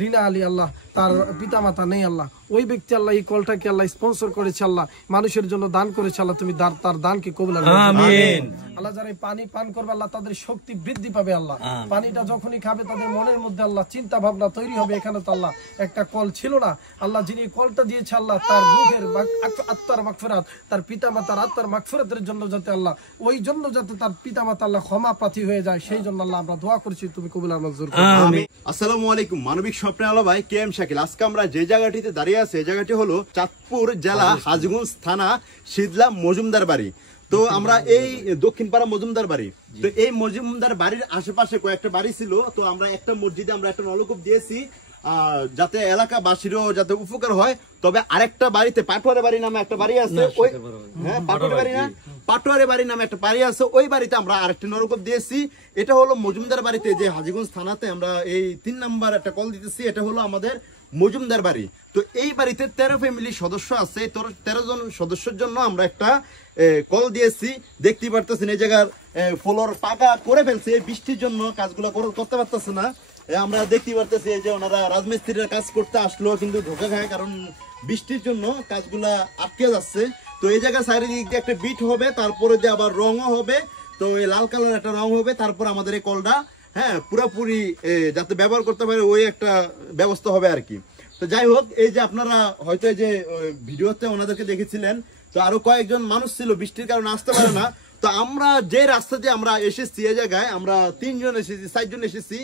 রিনা আলী আল্লাহ তার পিতামাতা নেই আল্লাহ, ওই ব্যক্তি আল্লাহ এই কলটাকে আল্লাহ স্পন্সর করেছে আল্লাহ, মানুষের জন্য দান করেছে আল্লাহ, তুমি তার দানকে কবুল আমিন। আল্লাহ যারা পানি পান করবে আল্লাহ তাদের শক্তি বৃদ্ধি পাবে আল্লাহ, পানিটা যখনই খাবে তাদের মনের মধ্যে আল্লাহ চিন্তা ভাবনা তৈরি হবে। এখানে তো আল্লাহ একটা কল ছিল না আল্লাহ, যিনি কলটা দিয়েছে আল্লাহ তার রূহের আত্মার মাগফিরাত, তার পিতামাতার আত্মার মাগফিরাতের জন্য যাতে আল্লাহ ওই জন্য যাতে তার পিতামাতা আল্লাহ ক্ষমা প্রার্থী হয়ে যায়, সেই জন্য আল্লাহ আমরা দোয়া করছি, তুমি কবুল মঞ্জুর করো আমিন। আসসালামু আলাইকুম, মানবিক স্বপ্নের আলো ভাই কে এম শাকিল। আজকে আমরা যে জায়গাটিতে দাঁড়িয়ে আছি এই জায়গাটি হলো চাঁদপুর জেলা হাজীগঞ্জ থানা শীতলা মজুমদার বাড়ি। তো আমরা এই দক্ষিণপাড়া মজুমদার বাড়ি, তো এই মজুমদার বাড়ির আশেপাশে কয়েকটা বাড়ি ছিল, তো আমরা একটা মসজিদে আমরা একটা নলকূপ দিয়েছি যাতে এলাকাবাসীরও যাতে উপকার হয়। তবে আরেকটা বাড়িতে পাটোয়ারি বাড়ি নামে একটা বাড়ি আছে, ওই হ্যাঁ পাটোয়ারি বাড়ি না, পাটোয়ারি বাড়ি নামে একটা বাড়ি আছে, ওই বাড়িতে আমরা আরেকটা নলকূপ দিয়েছি। এটা হলো মজুমদার বাড়িতে, যে হাজীগঞ্জ থানাতে আমরা এই 3 নাম্বার একটা কল দিতেছি, এটা হলো আমাদের মজুমদার বাড়ি। তো এই বাড়িতে 13 ফ্যামিলি সদস্য আছে, 13 জন সদস্যের জন্য আমরা একটা কল দিয়েছি। দেখতে পারতেছেন এই জায়গার ফ্লোর পাকা করে ফেলছে, বৃষ্টির জন্য কাজগুলো করতে পারতেছে না। আমরা দেখতে পারতেছি এই যে ওনারা রাজমিস্ত্রিরা কাজ করতে আসলো কিন্তু ধোকা খায়, কারণ বৃষ্টির জন্য কাজগুলা আটকে যাচ্ছে। তো এই জায়গায় চারিদিক দিয়ে একটা বিট হবে, তারপরে যে আবার রঙও হবে, তো এই লাল কালার একটা রং হবে, তারপর আমাদের এই কলটা হ্যাঁ পুরোপুরি যাতে ব্যবহার করতে পারে ওই একটা ব্যবস্থা হবে আর কি। তো যাই হোক, এই যে আপনারা হয়তো এই যে ভিডিওতে ওনাদেরকে দেখেছিলেন, তো আরো কয়েকজন মানুষ ছিল বৃষ্টির কারণে আসতে পারে না। তো আমরা যে রাস্তা দিয়ে আমরা এসেছি এই জায়গায় আমরা 3 জন এসেছি, 4 জন এসেছি,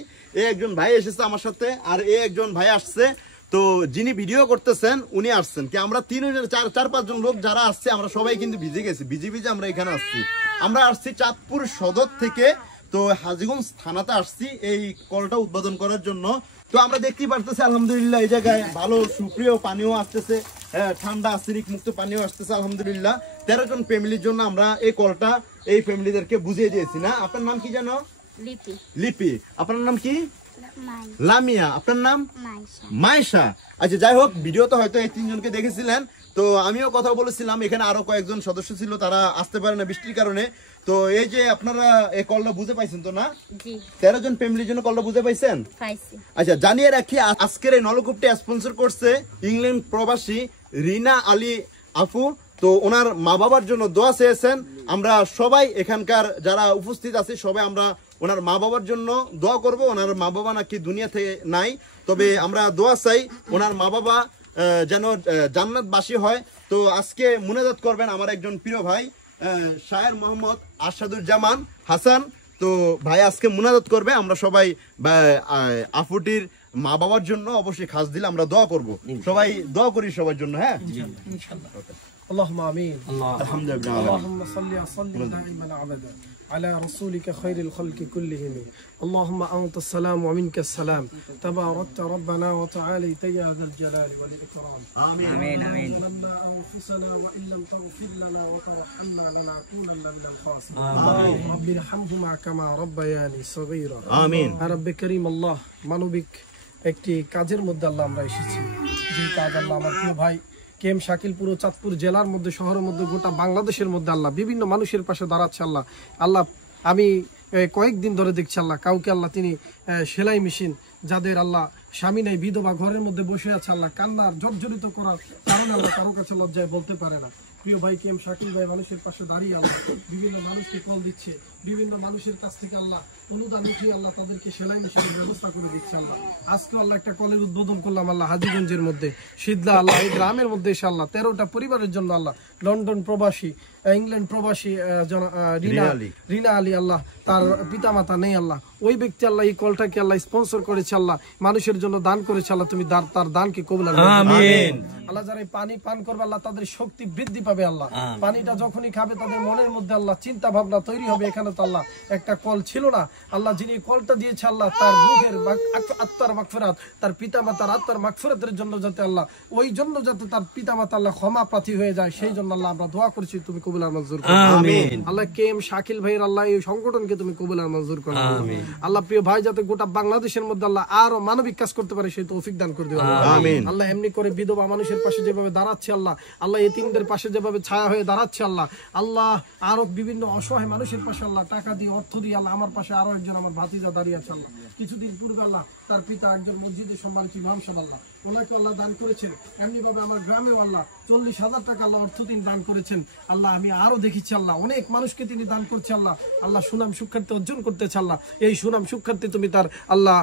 একজন ভাই এসেছে আমার সাথে, আর একজন ভাই আসছে। তো যিনি ভিডিও করতেছেন উনি আসছেন কি, আমরা 4-5 জন লোক যারা আসছে আমরা সবাই কিন্তু ভিজে গেছি, ভিজে আমরা এখানে আসছি। আমরা আসছি চাঁদপুর সদর থেকে, তো হাজীগঞ্জ থানাতে আসছি এই কলটা উদ্বোধন করার জন্য। তো আমরা দেখতেই পারতেছি আলহামদুলিল্লাহ এই জায়গায় ভালো সুপ্রিয় পানিও আসতেছে, ঠান্ডা আসিরিক মুক্ত পানিও আসতেছে আলহামদুলিল্লাহ। 13 জন ফ্যামিলির জন্য আমরা এই কলটা এই ফ্যামিলিদেরকে বুঝিয়ে দিয়েছি। না, আপনার নাম কি জানো? লিপি। আপনার নাম কি? লামিয়া। আপনার নাম? মাইশা। আচ্ছা, যাই হোক, ভিডিওতে হয়তো এই 3 জনকে দেখেছিলেন। তো আমিও কথা বলেছিলাম, এখানে আরো কয়েকজন সদস্য ছিল, তারা আসতে পারে না বৃষ্টির কারণে। তো এই যে আপনারা এই কলটা বুঝে পাইছেন তো না? 13 জন ফ্যামিলির জন্য কলটা বুঝে পাইছেন? আচ্ছা, জানিয়ে রাখি আজকের এই নলকূপটি স্পন্সর করছে ইংল্যান্ড প্রবাসী রিনা আলী আপু। তো ওনার মা বাবার জন্য দোয়া চেয়েছেন। আমরা সবাই এখানকার যারা উপস্থিত আছি সবাই আমরা ওনার মা বাবার জন্য দোয়া করব। ওনার মা বাবা নাকি দুনিয়া থেকে নাই, তবে আমরা দোয়া চাই ওনার মা বাবা যেন জান্নাতবাসী হয়। তো আজকে মুনাজাত করবেন আমার একজন প্রিয় ভাই শায়ের মোহাম্মদ আরশাদুজ্জামান হাসান। তো ভাই আজকে মুনাজাত করবে, আমরা সবাই আফুটির মা বাবার জন্য অবশ্যই খাস দিলে আমরা দোয়া করব, সবাই দোয়া করি সবার জন্য। হ্যাঁ ইনশাআল্লাহ। اللهم آمين. الحمد لله. اللهم صل وسلم دائما ابدا على رسولك خير الخلق كلهم. اللهم أنت السلام ومنك السلام، تباركت ربنا وتعاليت يا ذا الجلال والإكرام. آمين آمين آمين. ظلمنا أنفسنا وإن لم تغفر لنا وترحمنا لنكونن من الخاسرين. رب ارحمهما كما ربياني صغيرا. آمين. رب كريم الله মানবিক একটি কাজের মধ্যে আল্লাহ আমরা এসেছি, যে কাজ আল্লাহ আমার প্রিয় ভাই কে এম শাকিল পুরো চাঁদপুর জেলার মধ্যে, শহরের মধ্যে, গোটা বাংলাদেশের মধ্যে আল্লাহ বিভিন্ন মানুষের পাশে দাঁড়াচ্ছে আল্লাহ। আমি কয়েকদিন ধরে দেখছি আল্লাহ কাউকে আল্লাহ তিনি সেলাই মেশিন, যাদের আল্লাহ স্বামী নাই, বিধবা ঘরের মধ্যে বসে আছে আল্লাহ, কান্নার জর্জরিত করার কারণে আল্লাহ কারো কাছে লজ্জায় বলতে পারে না। প্রিয় ভাই কে এম শাকিল ভাই মানুষের পাশে দাঁড়িয়ে আল্লাহ বিভিন্ন মানুষকে কল দিচ্ছে, বিভিন্ন মানুষের কাছ থেকে আল্লাহ অনুদান উঠিয়ে আল্লাহ তাদেরকে সেলাই মেশিনের ব্যবস্থা করে দিচ্ছে আল্লাহ। আজকে আল্লাহ একটা কলের উদ্বোধন করলাম আল্লাহ হাজীগঞ্জের মধ্যে শীতলা আল্লাহ এই গ্রামের মধ্যে এসে আল্লাহ 13টা পরিবারের জন্য আল্লাহ, লন্ডন প্রবাসী, ইংল্যান্ড প্রবাসী রিনা আলী আল্লাহ তার পিতামাতা নেই আল্লাহ, ওই ব্যক্তি আল্লাহ এই কলটাকে আল্লাহ স্পন্সর করেছে আল্লাহ, মানুষের জন্য দান করেছে আল্লাহ, তুমি তার দানকে কবুল আমিন। আল্লাহ যারা পানি পান করবে আল্লাহ তাদের শক্তি বৃদ্ধি পাবে আল্লাহ, পানিটা যখনই খাবে তাদের মনের মধ্যে আল্লাহ চিন্তা ভাবনা তৈরি হবে। এখানে তো আল্লাহ একটা কল ছিল না আল্লাহ, যিনি কলটা দিয়েছে আল্লাহ তার রূহের আত্মার মাগফিরাত, তার পিতামাতার আত্মার মাগফিরাতের জন্য যাতে আল্লাহ ওই জন্য যাতে তার পিতামাতা আল্লাহ ক্ষমা প্রার্থী হয়ে যায়, সেই জন্য আল্লাহ আমরা দোয়া করছি, তুমি কবুল আর মঞ্জুর করো আমিন। আল্লাহ কে এম শাকিল ভাইয়ের আল্লাহ এই সংগঠনকে তুমি কবুল আর মঞ্জুর করো আমিন। আল্লাহ প্রিয় ভাই যাতে গোটা বাংলাদেশের মধ্যে আল্লাহ আরো মানবিক কাজ করতে পারে সেই তৌফিক দান করে দিও আমিন। আল্লাহ এমনি করে বিধবা মানুষের পাশে যেভাবে দাঁড়াচ্ছে আল্লাহ, আল্লাহ এতিমদের পাশে যেভাবে ছায়া হয়ে দাঁড়াচ্ছে আল্লাহ আরো বিভিন্ন অসহায় মানুষের পাশে আল্লাহ টাকা দিয়ে অর্থ দিয়ে আল্লাহ আমার পাশে আরো একজন আমার ভাতিজা দাঁড়িয়ে আছে আল্লাহ, কিছুদিন পূর্বে আল্লাহ তার পিতা একজন মসজিদের সম্মানিত ইমাম সাহেব আল্লাহ ওনাকে আল্লাহ দান করেছেন। এমনি ভাবে আমার গ্রামেও আল্লাহ 40,000 টাকা আল্লাহ অর্থ তিনি দান করেছেন। আল্লাহ আমি আরো দেখেছি আল্লাহ অনেক মানুষকে তিনি দান করছে আল্লাহ। আল্লাহ সুনাম সুখ্যাতি অর্জন করতেছে আল্লাহ। এই সুনাম সুখ্যাতি তুমি তার আল্লাহ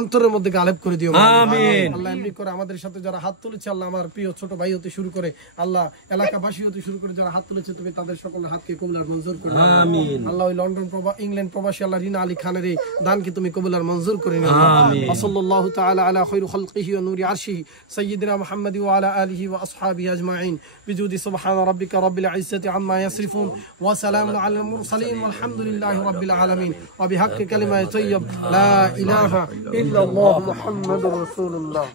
অন্তরের মধ্যে গালেব করে দিও আমিন। আল্লাহ এমনি করে আমাদের সাথে যারা হাত তুলেছে আল্লাহ, আমার প্রিয় ছোট ভাই হতে শুরু করে আল্লাহ এলাকাবাসী হতে শুরু করে যারা হাত তুলেছে তুমি তাদের সকলের হাতকে কবুল আর মঞ্জুর করে নাও আমিন। আল্লাহ ওই লন্ডন ইংল্যান্ড প্রবাসী আল্লাহ রিনা আলী খানের এই দানকে তুমি কবুল আর মঞ্জুর করে নাও আমিন। সাল্লাল্লাহু তাআলা আলা খায়রি খালকিহি ওয়া নূরি আরশিহি সাইয়্যিদিনা মুহাম্মাদ ওয়া আলা আলিহি ওয়া আসহাবিহি আজমাইন বিজুদি সুবহানা রাব্বিকা রাব্বিল ইজ্জাতি আম্মা ইয়াসিফুন ওয়া সালামুন আলাল মুরসালিন ওয়ালহামদুলিল্লাহি রাব্বিল আলামিন ওয়া বিহাক্কি কালিমাতি তাইয়্যিব লা ইলাহা ইল্লাল্লাহ মুহাম্মাদুর রাসূলুল্লাহ।